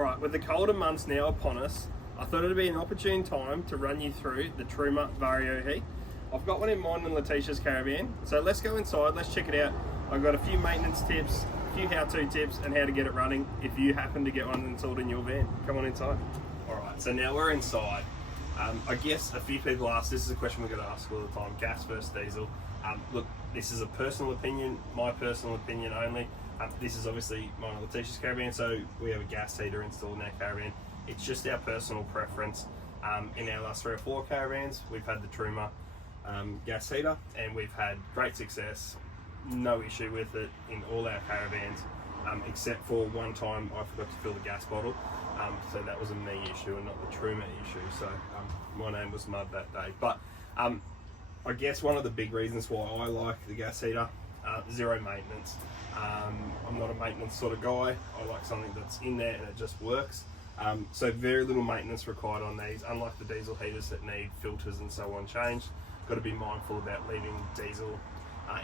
Alright, with the colder months now upon us, I thought it'd be an opportune time to run you through the Truma VarioHeat. I've got one in mind in Letitia's caravan, so let's go inside, let's check it out. I've got a few maintenance tips, a few how-to tips, and how to get it running if you happen to get one installed in your van. Come on inside. Alright, so now we're inside. I guess a few people ask, this is a question we're going to ask all the time, gas versus diesel. Look, this is a personal opinion, my personal opinion only. This is obviously mine and Letitia's caravan, so we have a gas heater installed in our caravan. It's just our personal preference. In our last 3 or 4 caravans, we've had the Truma gas heater, and we've had great success, no issue with it in all our caravans, except for one time I forgot to fill the gas bottle. So that was a me issue and not the Truma issue. So my name was mud that day. But I guess one of the big reasons why I like the gas heater, zero maintenance. I'm not a maintenance sort of guy. I like something that's in there and it just works. So very little maintenance required on these, unlike the diesel heaters that need filters and so on changed. Got to be mindful about leaving diesel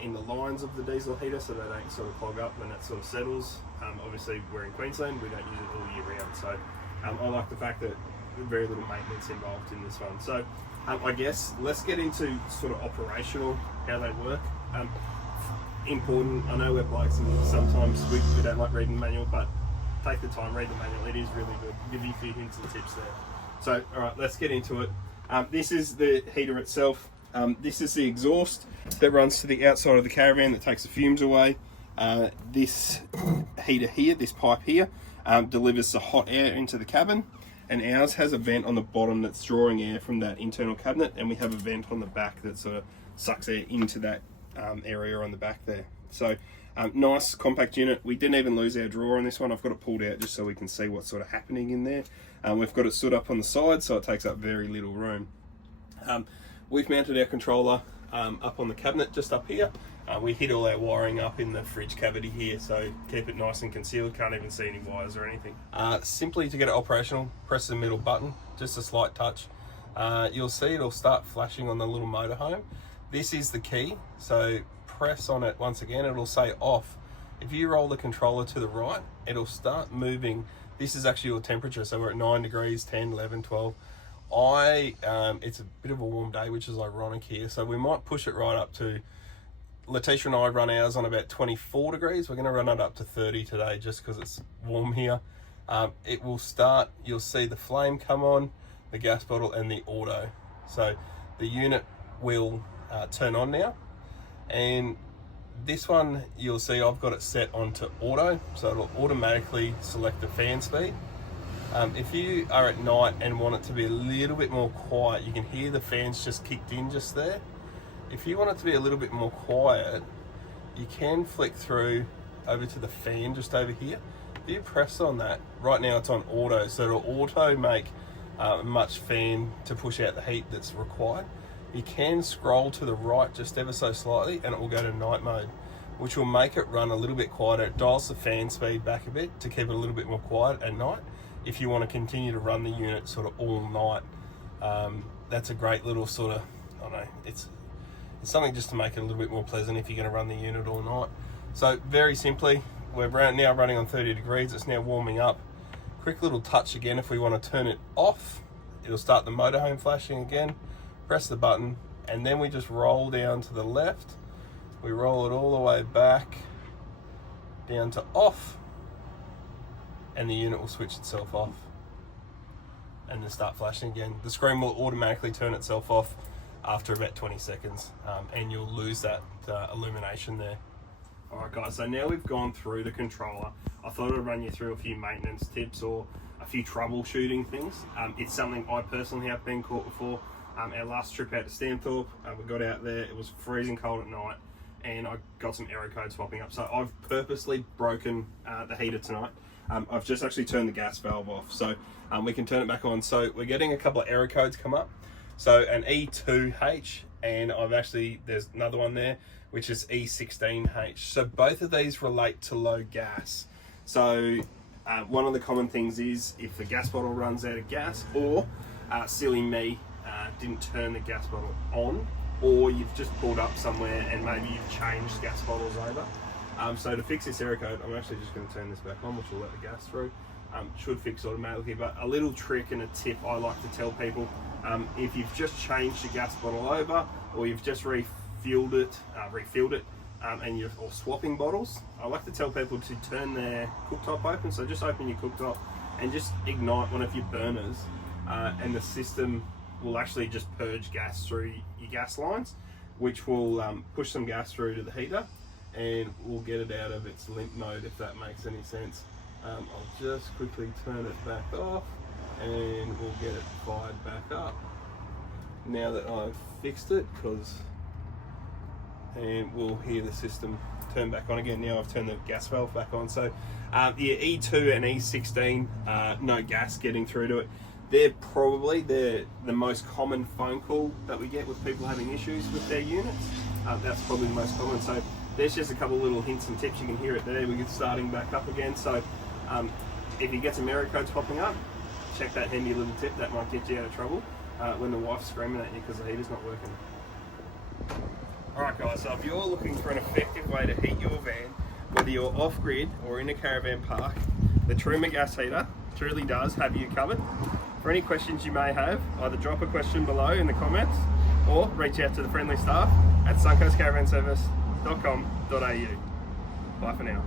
in the lines of the diesel heater so they don't sort of clog up when it sort of settles. Obviously we're in Queensland, we don't use it all year round, so I like the fact that very little maintenance involved in this one. So I guess let's get into sort of operational, how they work. Important, I know we're blokes and sometimes we don't like reading the manual, but take the time, read the manual, it is really good. Give you a few hints and tips there. So alright, let's get into it. This is the heater itself. This is the exhaust that runs to the outside of the caravan that takes the fumes away. This heater here, this pipe here, delivers the hot air into the cabin, and ours has a vent on the bottom that's drawing air from that internal cabinet, and we have a vent on the back that sort of sucks air into that area on the back there. So nice compact unit. We didn't even lose our drawer on this one. I've got it pulled out just so we can see what's sort of happening in there. We've got it stood up on the side so it takes up very little room. We've mounted our controller up on the cabinet just up here. We hid all our wiring up in the fridge cavity here, so keep it nice and concealed, can't even see any wires or anything. Simply to get it operational, press the middle button, just a slight touch. You'll see it'll start flashing on the little motorhome. This is the key, so press on it once again, it'll say off. If you roll the controller to the right, it'll start moving. This is actually your temperature, so we're at 9 degrees, 10, 11, 12. It's a bit of a warm day, which is ironic here, so we might push it right up to, Letitia and I run ours on about 24 degrees. We're going to run it up to 30 today just because it's warm here. It will start, you'll see the flame come on, the gas bottle and the auto. So the unit will turn on now, and this one you'll see I've got it set onto auto, so it'll automatically select the fan speed. If you are at night and want it to be a little bit more quiet, you can hear the fans just kicked in just there. If you want it to be a little bit more quiet, you can flick through over to the fan just over here. If you press on that, right now it's on auto, so it'll auto make much fan to push out the heat that's required. You can scroll to the right just ever so slightly and it will go to night mode, which will make it run a little bit quieter. It dials the fan speed back a bit to keep it a little bit more quiet at night. If you want to continue to run the unit sort of all night, that's a great little sort of, I don't know, it's something just to make it a little bit more pleasant if you're going to run the unit all night. So very simply, we're now running on 30 degrees, it's now warming up. Quick little touch again if we want to turn it off. It'll start the motorhome flashing again. Press the button, and then we just roll down to the left. We roll it all the way back down to off, and the unit will switch itself off and then start flashing again. The screen will automatically turn itself off after about 20 seconds, and you'll lose that illumination there. Alright guys, so now we've gone through the controller, I thought I'd run you through a few maintenance tips or a few troubleshooting things. It's something I personally have been caught before. Our last trip out to Stanthorpe, we got out there, it was freezing cold at night, and I got some error codes popping up. So I've purposely broken the heater tonight. I've just actually turned the gas valve off, so we can turn it back on. So we're getting a couple of error codes come up. So an E2H, and there's another one there, which is E16H. So both of these relate to low gas. So one of the common things is if the gas bottle runs out of gas, or silly me, didn't turn the gas bottle on, or you've just pulled up somewhere and maybe you've changed gas bottles over. So to fix this error code, I'm actually just going to turn this back on, which will let the gas through. should fix automatically. But a little trick and a tip I like to tell people, if you've just changed your gas bottle over, or you've just refilled it, and you're swapping bottles, I like to tell people to turn their cooktop open. So just open your cooktop and just ignite one of your burners, and the system will actually just purge gas through your gas lines, which will push some gas through to the heater and will get it out of its limp mode, if that makes any sense. I'll just quickly turn it back off and we'll get it fired back up now that I've fixed it, and we'll hear the system turn back on again. Now I've turned the gas valve back on. So E2 and E16, no gas getting through to it. They're probably the most common phone call that we get with people having issues with their units. That's probably the most common. So there's just a couple little hints and tips. You can hear it there. We get starting back up again. So if you get some error codes popping up, check that handy little tip. That might get you out of trouble when the wife's screaming at you because the heater's not working. Alright guys, so if you're looking for an effective way to heat your van, whether you're off-grid or in a caravan park, the Truma gas heater truly does have you covered. For any questions you may have, either drop a question below in the comments or reach out to the friendly staff at suncoastcaravanservice.com.au. Bye for now.